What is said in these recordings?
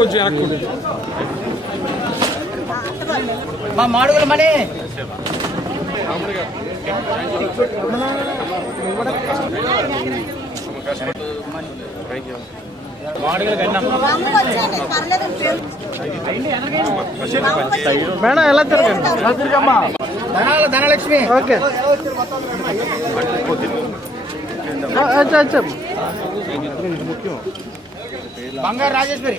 కొంచెం వెనక్కుండి మా మాడుగుల మణి. మేడం ఎలా తిరగండి ధనాల ధనలక్ష్మి. ఓకే. అచ్చా బంగారు రాజేశ్వరి.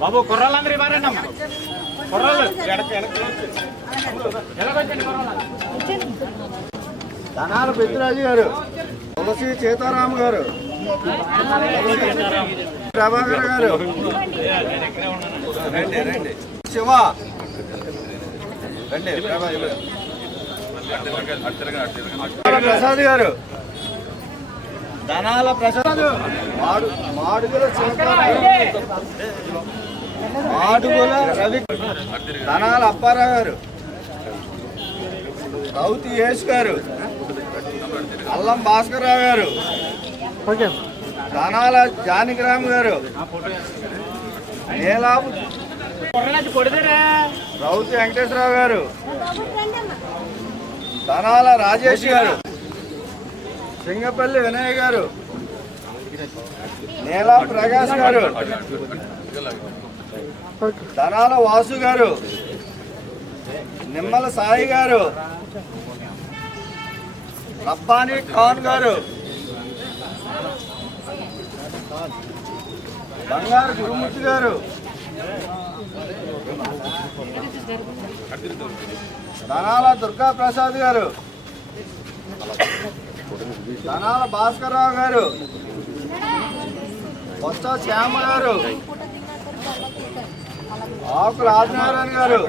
బాబు అమ్మా కుర్రాళ్ళు. ఎడక ధనాల పెద్దరాజు గారు తులసి సీతారాం గారు ప్రభాకర్ గారు. రండి రండి శివ. రండి ప్రభాకర్ ప్రసాద్ గారు. ధనాల ప్రసాద్ మాడు మాడుగుల మాడుగుల రవి ధనాల అప్పారావు గారు. రౌతి యేసు గారు. అల్లం భాస్కర్రావు గారు. ఓకే. ధనాల జానకిరామ్ గారు. రౌతి వెంకటేశ్వరరావు గారు. ధనాల రాజేష్ గారు సింగపల్లి వినయ్ గారు నీలా ప్రకాష్ గారు తనాల ధనాల వాసు గారు నిమ్మల సాయి గారు రబ్బానీ ఖాన్ గారు బంగారు గురుమూర్తి గారు ధనాల దుర్గా ప్రసాద్ గారు. ధనాల భాస్కర్రావు గారు. బొత్స శ్యామ గారు. ఆకుల ఆదినారాయణ గారు.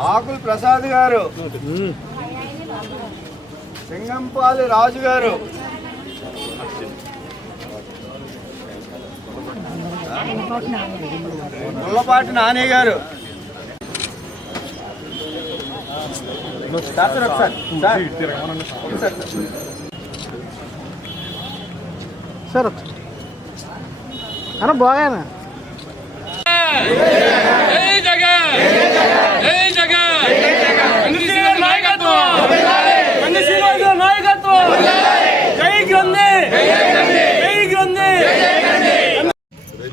ఆకుల ప్రసాద్ గారు. సింగంపాలి రాజు గారు. ముల్లపాటి నాని గారు. సార్ సార్ ఒకసారి. సార్. ఒకసారి సార్. సార్ అన్న బాగానా?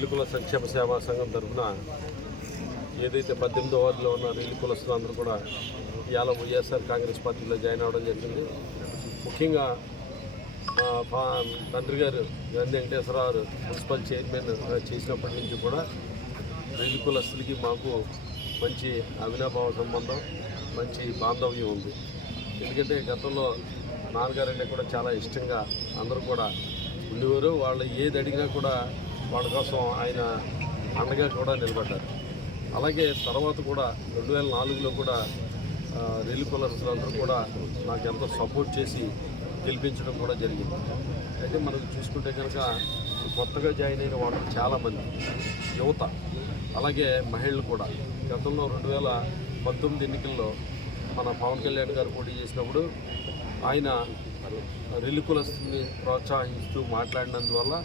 రైలు సంక్షేమ సేవా సంఘం తరఫున ఏదైతే పద్దెనిమిదో వార్డులో ఉన్న రైలు కులస్తులందరూ కూడా ఇవాళ వైఎస్ఆర్ కాంగ్రెస్ పార్టీలో జాయిన్ అవ్వడం జరిగింది. ముఖ్యంగా మా తండ్రి గారు గాంధీ వెంకటేశ్వరరావు మున్సిపల్ చైర్మన్ చేసినప్పటి నుంచి కూడా రైలు కులస్తులకి మాకు మంచి అవినాభావ సంబంధం మంచి బాంధవ్యం ఉంది. ఎందుకంటే గతంలో నాన్నగారంటే కూడా చాలా ఇష్టంగా అందరూ కూడా ఉండేవారు. వాళ్ళు ఏది అడిగినా కూడా వాళ్ళ కోసం ఆయన అండగా కూడా నిలబడ్డారు. అలాగే తర్వాత కూడా రెండు వేల నాలుగులో కూడా రెల్లి కులర్స్లందరూ కులస్తులందరూ కూడా నాకు ఎంతో సపోర్ట్ చేసి గెలిపించడం కూడా జరిగింది. అయితే మనకు చూసుకుంటే కనుక కొత్తగా జాయిన్ అయిన వాళ్ళు చాలామంది యువత అలాగే మహిళలు కూడా. గతంలో రెండు వేల పంతొమ్మిది ఎన్నికల్లో మన పవన్ కళ్యాణ్ గారు పోటీ చేసినప్పుడు ఆయన రెల్లి కులస్తుని ప్రోత్సహిస్తూ మాట్లాడినందువల్ల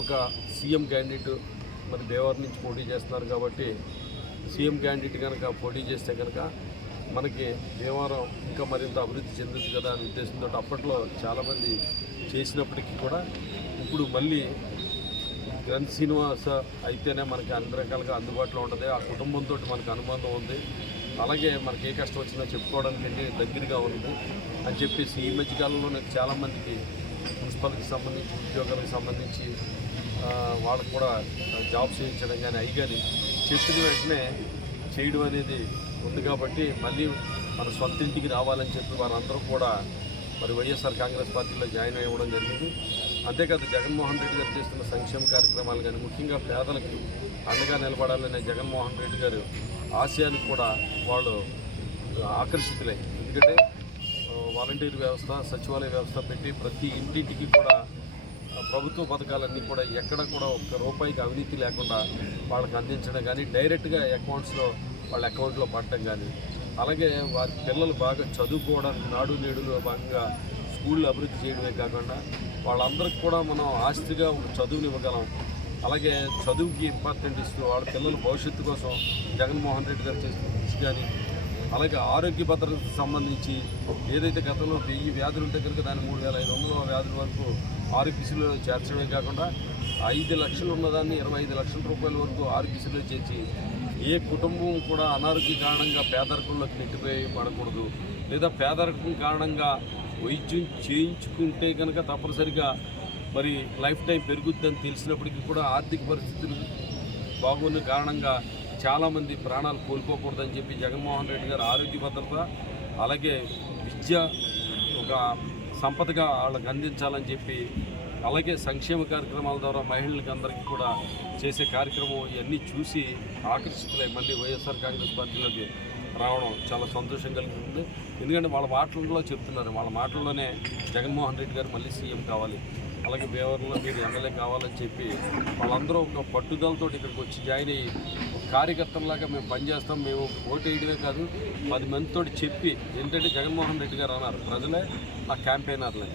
ఒక సీఎం క్యాండిడేట్ మరి దేవర్ నుంచి పోటీ చేస్తున్నారు కాబట్టి సీఎం క్యాండిడేట్ కనుక పోటీ చేస్తే కనుక మనకి దేవారం ఇంకా మరింత అభివృద్ధి చెందుతుంది కదా అనే ఉద్దేశంతో అప్పట్లో చాలామంది చేసినప్పటికీ కూడా ఇప్పుడు మళ్ళీ గ్రంథ్ శ్రీనివాస అయితేనే మనకి అన్ని రకాలుగా అందుబాటులో ఉంటుంది. ఆ కుటుంబంతో మనకు అనుబంధం ఉంది. అలాగే మనకి ఏ కష్టం వచ్చినా చెప్పుకోవడానికి దగ్గరగా ఉంది అని చెప్పేసి ఈ మధ్యకాలంలో నాకు చాలామందికి మున్సిపాలిటీకి సంబంధించి ఉద్యోగాలకు సంబంధించి వాళ్ళకు కూడా జాబ్స్ చేయించడం కానీ అవి కానీ చెప్పిన వెంటనే చేయడం అనేది ఉంది కాబట్టి మళ్ళీ మన సొంత ఇంటికి రావాలని చెప్పి వారందరూ కూడా మరి వైఎస్ఆర్ కాంగ్రెస్ పార్టీలో జాయిన్ అవ్వడం జరిగింది. అంతేకాదు జగన్మోహన్ రెడ్డి గారు చేస్తున్న సంక్షేమ కార్యక్రమాలు కానీ ముఖ్యంగా పేదలకు అండగా నిలబడాలనే జగన్మోహన్ రెడ్డి గారు ఆశయానికి కూడా వాళ్ళు ఆకర్షితులై. ఎందుకంటే వాలంటీర్ వ్యవస్థ సచివాలయ వ్యవస్థ పెట్టి ప్రతి ఇంటింటికి కూడా ప్రభుత్వ పథకాలన్నీ కూడా ఎక్కడ కూడా ఒక్క రూపాయికి అవినీతి లేకుండా వాళ్ళకి అందించడం కానీ డైరెక్ట్గా అకౌంట్స్లో వాళ్ళ అకౌంట్లో పడటం కానీ. అలాగే వారి పిల్లలు బాగా చదువుకోవడానికి నాడు నేడులో భాగంగా స్కూళ్ళు అభివృద్ధి చేయడమే కాకుండా వాళ్ళందరికీ కూడా మనం ఆస్తిగా చదువుని ఇవ్వగలం. అలాగే చదువుకి ఇంపార్టెంట్ ఇస్తూ వాళ్ళ పిల్లల భవిష్యత్తు కోసం జగన్మోహన్ రెడ్డి గారు చేసిన కృషి కానీ అలాగే ఆరోగ్య భద్రతకు సంబంధించి ఏదైతే గతంలో వెయ్యి వ్యాధులు ఉంటే కనుక దాన్ని మూడు వేల ఐదు వందల వ్యాధుల వరకు ఆరోగ్యశ్రీలో చేర్చడమే కాకుండా ఐదు లక్షలు ఉన్నదాన్ని ఇరవై ఐదు లక్షల రూపాయల వరకు ఆరోగ్యశ్రీలో చేర్చి ఏ కుటుంబం కూడా అనారోగ్య కారణంగా పేదరికంలోకి నెట్టిపోయి పడకూడదు. లేదా పేదరికం కారణంగా వైద్యం చేయించుకుంటే కనుక తప్పనిసరిగా మరి లైఫ్ టైం పెరుగుద్దని తెలిసినప్పటికీ కూడా ఆర్థిక పరిస్థితులు బాగున్న కారణంగా చాలామంది ప్రాణాలు కోల్పోకూడదని చెప్పి జగన్మోహన్ రెడ్డి గారు ఆరోగ్య భద్రత అలాగే విద్య ఒక సంపదగా వాళ్ళకి అందించాలని చెప్పి అలాగే సంక్షేమ కార్యక్రమాల ద్వారా మహిళలకు అందరికీ కూడా చేసే కార్యక్రమం ఇవన్నీ చూసి ఆకర్షితులై మళ్ళీ వైఎస్ఆర్ కాంగ్రెస్ పార్టీలోకి రావడం చాలా సంతోషం కలుగుతుంది ఎందుకంటే వాళ్ళ మాటలలో చెప్తున్నారు. వాళ్ళ మాటల్లోనే జగన్మోహన్ రెడ్డి గారు మళ్ళీ సీఎం కావాలి. అలాగే వేవర్లో మీరు ఎమ్మెల్యే కావాలని చెప్పి వాళ్ళందరూ ఒక పట్టుదలతో ఇక్కడికి వచ్చి జాయిన్ అయ్యి కార్యకర్తలాగా మేము పనిచేస్తాం. మేము ఓటు వేయడమే కాదు పది మందితో చెప్పి ఏంటంటే జగన్మోహన్ రెడ్డి గారు అన్నారు ప్రజలే నా క్యాంపెయినర్లని.